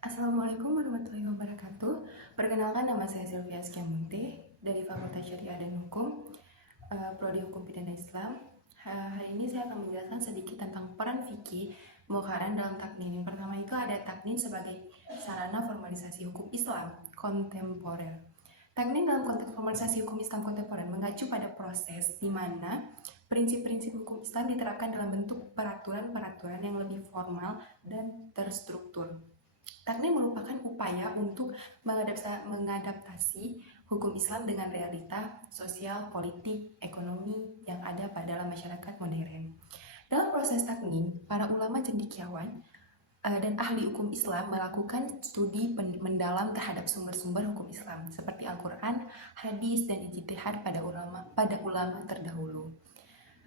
Assalamualaikum warahmatullahi wabarakatuh. Perkenalkan, nama saya Sylvia Skiamunte dari Fakultas Syariah dan Hukum, Prodi Hukum Pidana Islam. Hari ini saya akan menjelaskan sedikit tentang peran fikih muqaran dalam taknin. Yang pertama itu ada taknin sebagai sarana formalisasi hukum Islam kontemporer. Taknin dalam konteks formalisasi hukum Islam kontemporer mengacu pada proses di mana prinsip-prinsip hukum Islam diterapkan dalam bentuk peraturan-peraturan yang lebih formal dan terstruktur. Taknin merupakan upaya untuk mengadaptasi hukum Islam dengan realita sosial, politik, ekonomi yang ada pada masyarakat modern. Dalam proses taknin, para ulama cendekiawan dan ahli hukum Islam melakukan studi mendalam terhadap sumber-sumber hukum Islam seperti Al-Quran, hadis, dan ijtihad pada ulama terdahulu.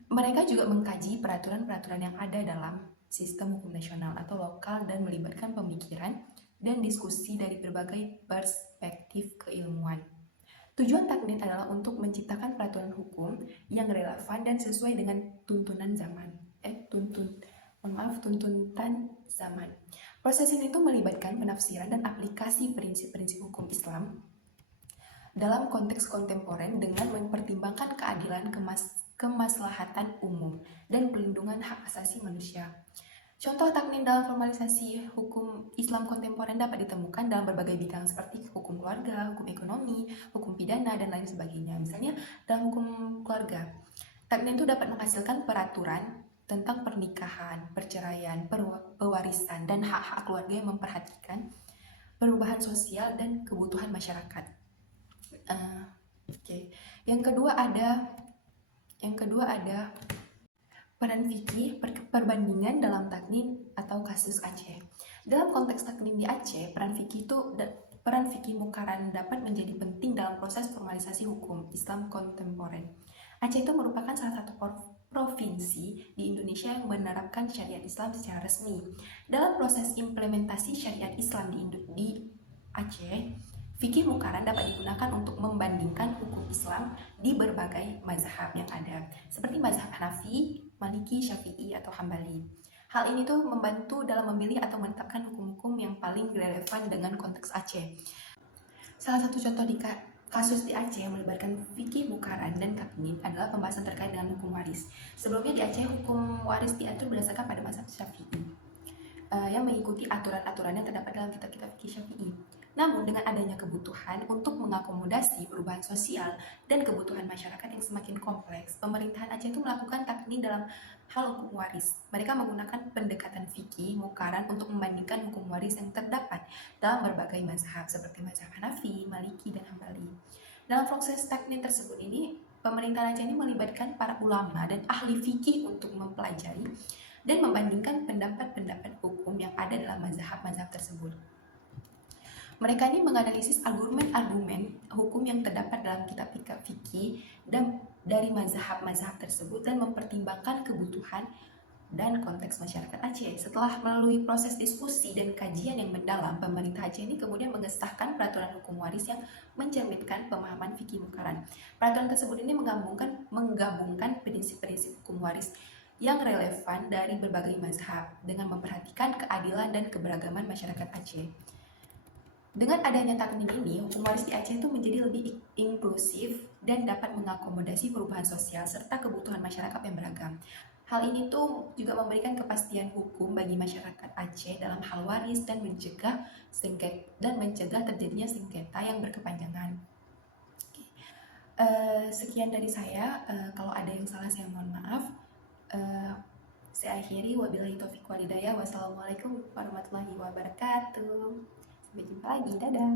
Mereka juga mengkaji peraturan-peraturan yang ada dalam sistem hukum nasional atau lokal dan melibatkan pemikiran dan diskusi dari berbagai perspektif keilmuan. Tujuan taknin adalah untuk menciptakan peraturan hukum yang relevan dan sesuai dengan tuntutan zaman. Proses ini tuh melibatkan penafsiran dan aplikasi prinsip-prinsip hukum Islam dalam konteks kontemporer dengan mempertimbangkan keadilan, kemaslahatan umum, dan pelindungan hak asasi manusia. Contoh taknin dalam formalisasi hukum Islam kontemporer dapat ditemukan dalam berbagai bidang seperti hukum keluarga, hukum ekonomi, hukum pidana, dan lain sebagainya. Misalnya dalam hukum keluarga, taknin itu dapat menghasilkan peraturan tentang pernikahan, perceraian, pewarisan, dan hak-hak keluarga yang memperhatikan perubahan sosial dan kebutuhan masyarakat. Yang kedua ada peran fikih perbandingan dalam taknin atau kasus Aceh. Dalam konteks taknin di Aceh, peran fikih muqaran dapat menjadi penting dalam proses formalisasi hukum Islam kontemporer. Aceh itu merupakan salah satu provinsi di Indonesia yang menerapkan syariat Islam secara resmi. Dalam proses implementasi syariat Islam di Aceh, fikih muqaran dapat digunakan untuk membandingkan hukum Islam di berbagai mazhab yang ada, seperti mazhab Hanafi, Maliki, Syafi'i, atau Hambali. Hal ini tuh membantu dalam memilih atau menetapkan hukum-hukum yang paling relevan dengan konteks Aceh. Salah satu contoh di kasus di Aceh yang melibatkan fikih muqaran dan taknin adalah pembahasan terkait dengan hukum waris. Sebelumnya di Aceh, hukum waris diatur berdasarkan pada mazhab Syafi'i yang mengikuti aturan-aturan yang terdapat dalam kitab-kitab fikih Syafi'i. Namun, dengan adanya kebutuhan untuk mengakomodasi perubahan sosial dan kebutuhan masyarakat yang semakin kompleks, pemerintahan Aceh itu melakukan taknin dalam hal hukum waris. Mereka menggunakan pendekatan fikih muqaran untuk membandingkan hukum waris yang terdapat dalam berbagai mazhab seperti mazhab Hanafi, Maliki, dan Hambali. Dalam proses taknin tersebut ini, pemerintahan Aceh ini melibatkan para ulama dan ahli fikih untuk mempelajari dan membandingkan pendapat-pendapat hukum yang ada dalam mazhab-mazhab tersebut. Mereka ini menganalisis argumen-argumen hukum yang terdapat dalam kitab-kitab fikih dan dari mazhab-mazhab tersebut dan mempertimbangkan kebutuhan dan konteks masyarakat Aceh. Setelah melalui proses diskusi dan kajian yang mendalam, pemerintah Aceh ini kemudian mengesahkan peraturan hukum waris yang mencerminkan pemahaman fikih muqaran. Peraturan tersebut ini menggabungkan prinsip-prinsip hukum waris yang relevan dari berbagai mazhab dengan memperhatikan keadilan dan keberagaman masyarakat Aceh. Dengan adanya taknin ini, hukum waris di Aceh itu menjadi lebih inklusif dan dapat mengakomodasi perubahan sosial serta kebutuhan masyarakat yang beragam. Hal ini tuh juga memberikan kepastian hukum bagi masyarakat Aceh dalam hal waris dan mencegah terjadinya sengketa yang berkepanjangan. Sekian dari saya. Kalau ada yang salah saya mohon maaf. Saya akhiri, wabillahi taufiq wal hidayah. Wassalamualaikum warahmatullahi wabarakatuh. Sampai jumpa lagi, dadah.